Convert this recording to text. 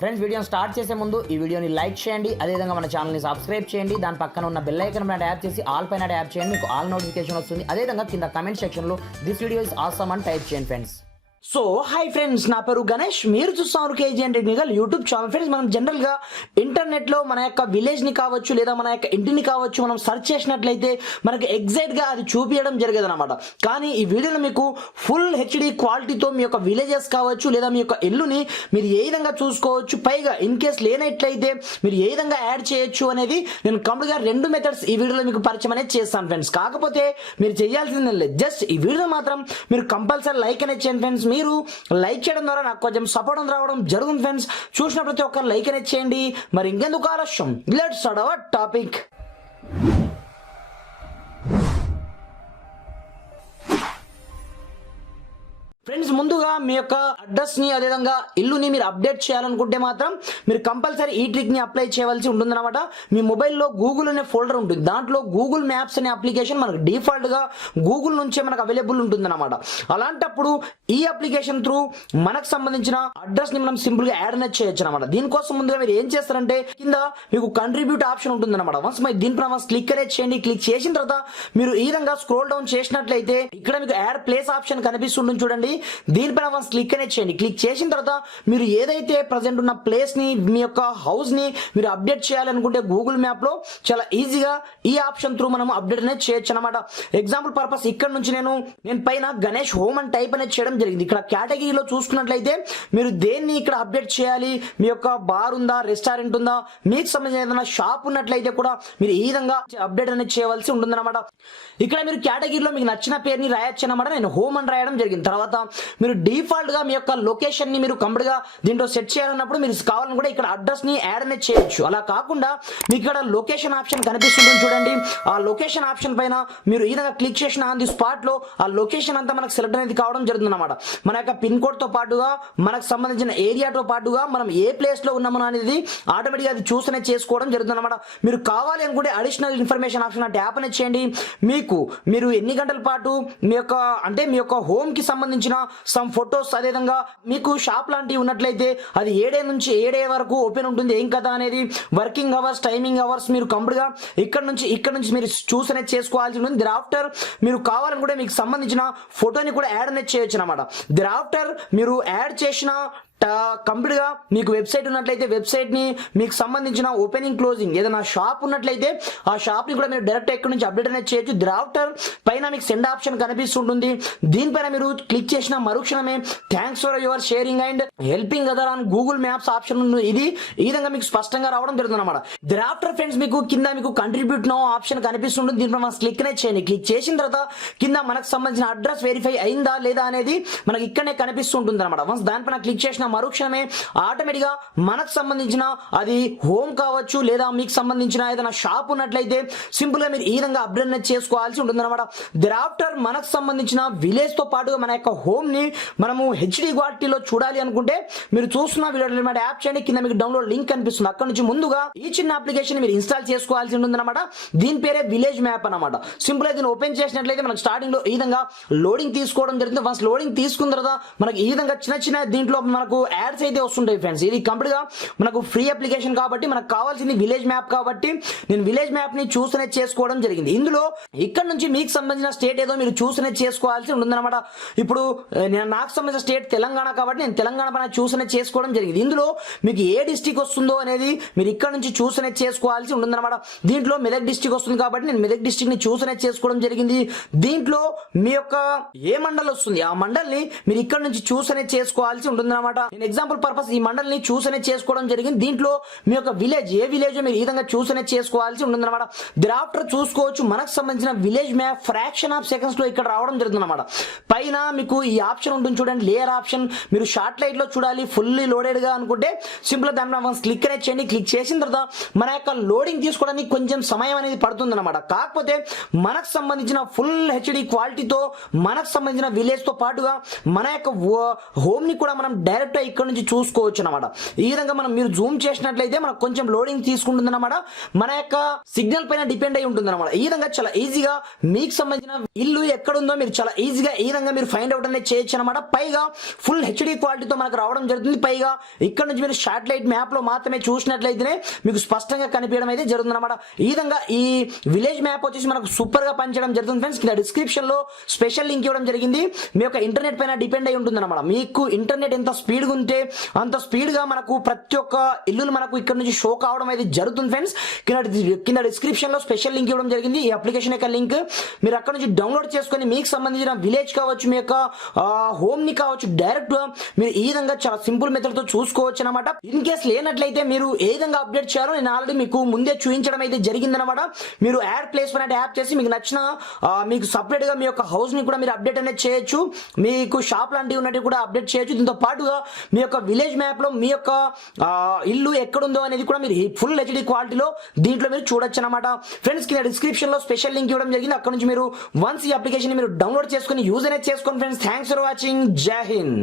Friends, వీడియోని start చేసే ముందు ఈ వీడియోని లైక్ చేయండి, అదేవిధంగా మన ఛానల్ని సబ్స్క్రైబ్ చేయండి. దాని పక్కన ఉన్న బెల్ ఐకాన్ పైన ట్యాప్ చేసి ఆల్ పైన ట్యాప్ చేయండి, మీకు ఆల్ నోటిఫికేషన్ వస్తుంది. అదేవిధంగా కింద కమెంట్ సెక్షన్లో దిస్ వీడియో ఇస్ ఆసమ్ అని టైప్ చేయండి ఫ్రెండ్స్. సో హాయ్ ఫ్రెండ్స్, నా పేరు గణేష్, మీరు చూస్తున్నారు KG and technical YouTube channel. Friends, మనం జనరల్గా ఇంటర్నెట్లో మన యొక్క విలేజ్ని కావచ్చు లేదా మన యొక్క ఇంటిని కావచ్చు మనం సెర్చ్ చేసినట్లయితే మనకి ఎగ్జాక్ట్గా అది చూపించడం జరిగేది అనమాట. కానీ ఈ వీడియోలో మీకు ఫుల్ హెచ్డి క్వాలిటీతో మీ యొక్క విలేజెస్ కావచ్చు లేదా మీ యొక్క ఇల్లుని మీరు ఏ విధంగా చూసుకోవచ్చు, పైగా ఇన్ కేస్ లేనట్లయితే మీరు ఏ విధంగా యాడ్ చేయొచ్చు అనేది నేను కంప్లీట్గా 2 మెథడ్స్ ఈ వీడియోలో మీకు పరిచయం అనేది చేస్తాను ఫ్రెండ్స్. కాకపోతే మీరు చేయాల్సింది లేదు, జస్ట్ ఈ వీడియో మాత్రం మీరు కంపల్సరీ లైక్ అనేది చేయండి ఫ్రెండ్స్. మీరు లైక్ చేయడం ద్వారా నాకు కొంచెం సపోర్ట్ రావడం జరుగుతుంది ఫ్రెండ్స్. చూసిన ప్రతి ఒక్కరు లైక్ అనేది చేయండి. మరి ఇంకెందుకు ఆలస్యం, let's start our topic. Friends, ముందుగా మీ యొక్క అడ్రస్ని అదేవిధంగా ఇల్లుని మీరు అప్డేట్ చేయాలనుకుంటే మాత్రం మీరు కంపల్సరీ ఈ ట్రిక్ని అప్లై చేయవలసి ఉంటుందన్నమాట. మీ మొబైల్లో గూగుల్ అనే ఫోల్డర్ ఉంటుంది, దాంట్లో గూగుల్ మ్యాప్స్ అనే అప్లికేషన్ మనకు డిఫాల్ట్గా గూగుల్ నుంచే మనకు అవైలబుల్ ఉంటుందన్నమాట. అలాంటప్పుడు ఈ అప్లికేషన్ త్రూ మనకు సంబంధించిన అడ్రస్ని మనం సింపుల్గా యాడ్ అనేది చేయొచ్చు అనమాట. దీనికోసం ముందుగా మీరు ఏం చేస్తారంటే కింద మీకు కంట్రిబ్యూట్ ఆప్షన్ ఉంటుందన్నమాట. వన్స్ మరి దీనిపైన క్లిక్ అనేది చేయండి. క్లిక్ చేసిన తర్వాత మీరు ఈ విధంగా స్క్రోల్ డౌన్ చేసినట్లయితే ఇక్కడ మీకు యాడ్ ప్లేస్ ఆప్షన్ కనిపిస్తుంటుంది చూడండి. దీనిపైన క్లిక్ అనేది చేయండి. క్లిక్ చేసిన తర్వాత మీరు ఏదైతే ప్రజెంట్ ఉన్న ప్లేస్ ని మీ యొక్క హౌస్ ని మీరు అప్డేట్ చేయాలనుకుంటే గూగుల్ మ్యాప్ లో చాలా ఈజీగా ఈ ఆప్షన్ త్రూ మనం అప్డేట్ అనేది చేయొచ్చు అనమాట. ఎగ్జాంపుల్ పర్పస్ ఇక్కడ నుంచి నేను పైన గణేష్ హోమ్ అని టైప్ అనేది చేయడం జరిగింది. ఇక్కడ కేటగిరీలో చూసుకున్నట్లయితే మీరు దేన్ని ఇక్కడ అప్డేట్ చేయాలి, మీ యొక్క బార్ ఉందా, రెస్టారెంట్ ఉందా, మీకు సంబంధించిన ఏదైనా షాప్ ఉన్నట్లయితే కూడా మీరు ఈ విధంగా అప్డేట్ అనేది చేయవలసి ఉంటుందన్నమాట. ఇక్కడ మీరు కేటగిరీలో మీకు నచ్చిన పేరుని రాయొచ్చు అనమాట. నేను హోమ్ అని రాయడం జరిగింది. తర్వాత మీరు డిఫాల్ట్ గా మీ యొక్క లొకేషన్ ని మీరు కంప్లీట్ గా దీంట్లో సెట్ చేయాలన్నప్పుడు మీరు కావాలని కూడా ఇక్కడ అడ్రస్ ని యాడ్ అనేది చేయొచ్చు. అలా కాకుండా మీకు ఇక్కడ లొకేషన్ ఆప్షన్ కనిపిస్తుంది చూడండి. ఆ లొకేషన్ ఆప్షన్ పైన మీరు ఈ విధంగా క్లిక్ చేసిన ఆన్ ది స్పాట్ లో ఆ లొకేషన్ అంతా మనకు సెలెక్ట్ అనేది కావడం జరుగుతుంది అనమాట. మన యొక్క పిన్ కోడ్ తో పాటుగా మనకు సంబంధించిన ఏరియాతో పాటుగా మనం ఏ ప్లేస్ లో ఉన్నామో అనేది ఆటోమేటిక్ అది చూస్ అనేది చేసుకోవడం జరుగుతుంది అనమాట. మీరు కావాలి అనుకుంటే అడిషనల్ ఇన్ఫర్మేషన్ ఆప్షన్ ట్యాప్ అనేది చేయండి. మీరు ఎన్ని గంటల పాటు మీ యొక్క హోమ్ కి సంబంధించిన సమ్ ఫొటోస్, అదేవిధంగా మీకు షాప్ లాంటివి ఉన్నట్లయితే అది 7 నుంచి 7 వరకు ఓపెన్ ఉంటుంది, ఏం కదా అనేది వర్కింగ్ అవర్స్, టైమింగ్ అవర్స్ మీరు కంప్లీట్ గా ఇక్కడ నుంచి మీరు చూస్ అనేది చేసుకోవాల్సి ఉంటుంది. దిరాఫ్టర్ మీరు కావాలనుకుంటే మీకు సంబంధించిన ఫోటోని కూడా యాడ్ అనేది చేయొచ్చు అనమాట. దిరాఫ్టర్ మీరు యాడ్ చేసిన కంప్లీట్ గా మీకు వెబ్సైట్ ఉన్నట్లయితే వెబ్సైట్ ని మీకు సంబంధించిన ఓపెనింగ్ క్లోజింగ్ ఏదైనా షాప్ ఉన్నట్లయితే ఆ షాప్ ని కూడా మీరు డైరెక్ట్ ఎక్కడి నుంచి అప్డేట్ అనేది చేయొచ్చు. దిరాఫ్టర్ పైన మీకు సెండ్ ఆప్షన్ కనిపిస్తుంటుంది. దీనిపైన మీరు క్లిక్ చేసిన మరుక్షణమే thanks for your sharing and helping other on Google maps option ఇది ఈ విధంగా మీకు స్పష్టంగా రావడం జరుగుతుంది అనమాట. దిరాఫ్టర్ ఫ్రెండ్స్, మీకు కింద మీకు కంట్రిబ్యూట్ నౌ ఆప్షన్ కనిపిస్తుంటుంది. దీనిపై క్లిక్ అనేది చేయండి. క్లిక్ చేసిన తర్వాత కింద మనకు సంబంధించిన అడ్రస్ వెరిఫై అయిందా లేదా అనేది మనకి ఇక్కడనే కనిపిస్తుంటుంది అనమాట. వన్స్ దానిపైన క్లిక్ చేసిన మరుక్షణమే ఆటోమేటిక్ గా మనకు సంబంధించిన అది హోమ్ కావచ్చు లేదా మీకు సంబంధించిన ఏదైనా షాప్ ఉన్నట్లయితే సింపుల్ గా మీరు ఈ విధంగా అప్డేట్ చేసుకోవాల్సి ఉంటుంది అనమాట. దిరాఫ్టర్ మనకు సంబంధించిన విలేజ్ తో పాటుగా మన యొక్క హోమ్ ని మనము హెచ్డి క్వాలిటీలో చూడాలి అనుకుంటే మీరు చూస్తున్న వీడియో యాప్ చేయండి. కింద మీకు డౌన్లోడ్ లింక్ కనిపిస్తుంది. అక్కడ నుంచి ముందుగా ఈ చిన్న అప్లికేషన్ మీరు ఇన్స్టాల్ చేసుకోవాల్సి ఉంటుంది అనమాట. దీని పేరే విలేజ్ మ్యాప్ అనమాట. సింపుల్ గా దీన్ని ఓపెన్ చేసినట్లయితే మనకు స్టార్టింగ్ లో ఈ విధంగా లోడింగ్ తీసుకోవడం జరుగుతుంది. ఫస్ట్ లోడింగ్ తీసుకున్న తర్వాత మనకి ఈ విధంగా చిన్న దీంట్లో మనకు యాడ్స్ అయితే వస్తుంటాయి ఫ్రెండ్స్. ఇది కంప్లీట్ గా మనకు ఫ్రీ అప్లికేషన్ కాబట్టి మనకు కావాల్సింది విలేజ్ మ్యాప్ కాబట్టి నేను విలేజ్ మ్యాప్ ని చూస్ అనేది చేసుకోవడం జరిగింది. ఇందులో ఇక్కడ నుంచి మీకు సంబంధించిన స్టేట్ ఏదో మీరు చూస్ అనేది చేసుకోవాల్సి ఉంటుందన్నమాట. ఇప్పుడు నాకు సంబంధించిన స్టేట్ తెలంగాణ కాబట్టి నేను తెలంగాణ పైన చూస్ అనేది చేసుకోవడం జరిగింది. ఇందులో మీకు ఏ డిస్టిక్ వస్తుందో అనేది మీరు ఇక్కడ నుంచి చూస్ అనేది చేసుకోవాల్సి ఉంటుందన్నమాట. దీంట్లో మెదక్ డిస్టిక్ వస్తుంది కాబట్టి నేను మెదక్ డిస్టిక్ ని చూస్ అనేది చేసుకోవడం జరిగింది. దీంట్లో మీ యొక్క ఏ మండల్ వస్తుంది ఆ మండల్ని మీరు ఇక్కడ నుంచి చూస్ అనేది చేసుకోవాల్సి ఉంటుందన్నమాట. నేను ఎగ్జాంపుల్ పర్పస్ ఈ మండల్ ని చూస్ అనేది చేసుకోవడం జరిగింది. దీంట్లో మీ యొక్క విలేజ్ ఏ విలేజ్ మీరు ఈ విధంగా చూస్ అనేది చేసుకోవాల్సి ఉంటుందన్నమాట. దిరాఫ్టర్ చూసుకోవచ్చు మనకు సంబంధించిన village map fraction of seconds లో ఇక్కడ రావడం జరుగుతుంది అనమాట. పైన మీకు ఈ ఆప్షన్ ఉంటుంది చూడండి, లేయర్ ఆప్షన్. మీరు షార్ట్ లైట్ లో చూడాలి ఫుల్లీ లోడెడ్ గా అనుకుంటే సింపుల్ దాని క్లిక్ అనేది చేయండి. క్లిక్ చేసిన తర్వాత మన యొక్క లోడింగ్ తీసుకోవడానికి కొంచెం సమయం అనేది పడుతుంది అనమాట. కాకపోతే మనకు సంబంధించిన ఫుల్ హెచ్డి క్వాలిటీతో మనకు సంబంధించిన విలేజ్ తో పాటుగా మన యొక్క హోమ్ ని కూడా మనం డైరెక్ట్ డైరెక్ట్ ఇక్కడ నుంచి చూసుకోవచ్చు అనమాట. ఈ విధంగా మనం మీరు జూమ్ చేసినట్లయితే మనకు కొంచెం లోడింగ్ తీసుకుంటుంది అనమాట. మన యొక్క సిగ్నల్ పైన డిపెండ్ అయి ఉంటుంది అనమాట. ఈ విధంగా చాలా ఈజీగా మీకు సంబంధించిన ఇల్లు ఎక్కడుందో మీరు చాలా ఈజీగా ఈ విధంగా మీరు ఫైండ్ అవుట్ అనేది చేయొచ్చు అనమాట. పైగా ఫుల్ హెచ్డి క్వాలిటీతో మనకు రావడం జరుగుతుంది. పైగా ఇక్కడ నుంచి మీరు శాటిలైట్ మ్యాప్ లో మాత్రమే చూసినట్లయితేనే మీకు స్పష్టంగా కనిపించడం అయితే జరుగుతుంది అనమాట. ఈ విధంగా ఈ విలేజ్ మ్యాప్ వచ్చేసి మనకు సూపర్ గా పనిచేయడం జరుగుతుంది ఫ్రెండ్స్. కింద డిస్క్రిప్షన్ లో స్పెషల్ లింక్ ఇవ్వడం జరిగింది. మీ యొక్క ఇంటర్నెట్ పైన డిపెండ్ అయి ఉంటుంది అనమాట. మీకు ఇంటర్నెట్ ఎంత స్పీడ్ గా ఉంటే అంత స్పీడ్ గా మనకు ప్రతి ఒక్క ఇల్లు మనకు ఇక్కడ నుంచి షో కావడం అయితే జరుగుతుంది ఫ్రెండ్స్. కింద డిస్క్రిప్షన్ లో స్పెషల్ లింక్ ఇవ్వడం జరిగింది. ఈ అప్లికేషన్ యొక్క లింక్ మీరు అక్కడ నుంచి డౌన్లోడ్ చేసుకొని మీకు సంబంధించిన విలేజ్ కావచ్చు, మీ యొక్క హోమ్ ని కావచ్చు, డైరెక్ట్ గా మీరు ఈ విధంగా చాలా సింపుల్ మెథడ్ తో చూసుకోవచ్చు అనమాట. ఇన్ కేస్ లేనట్లయితే మీరు ఏ విధంగా అప్డేట్ చేయాలో నేను ఆల్రెడీ మీకు ముందే చూపించడం అయితే జరిగిందనమాట. మీరు యాడ్ ప్లేస్ పైన యాప్ చేసి మీకు నచ్చిన మీకు సపరేట్ గా మీ యొక్క హౌస్ ని కూడా మీరు అప్డేట్ అనేది చేయొచ్చు. మీకు షాప్ లాంటివి ఉన్నట్టు కూడా అప్డేట్ చేయొచ్చు. దీంతో పాటుగా మీ యొక్క విలేజ్ మ్యాప్ లో మీ యొక్క ఇల్లు ఎక్కడుందో అనేది కూడా మీరు ఫుల్ హెచ్డి క్వాలిటీలో దీంట్లో మీరు చూడొచ్చు అనమాట. ఫ్రెండ్స్ కింద డిస్క్రిప్షన్ లో స్పెషల్ లింక్ ఇవ్వడం జరిగింది. అక్కడ నుంచి మీరు వన్స్ ఈ అప్లికేషన్ మీరు డౌన్లోడ్ చేసుకుని యూజ్ అనేది చేసుకోండి ఫ్రెండ్స్. Thanks for watching. జై హింద్.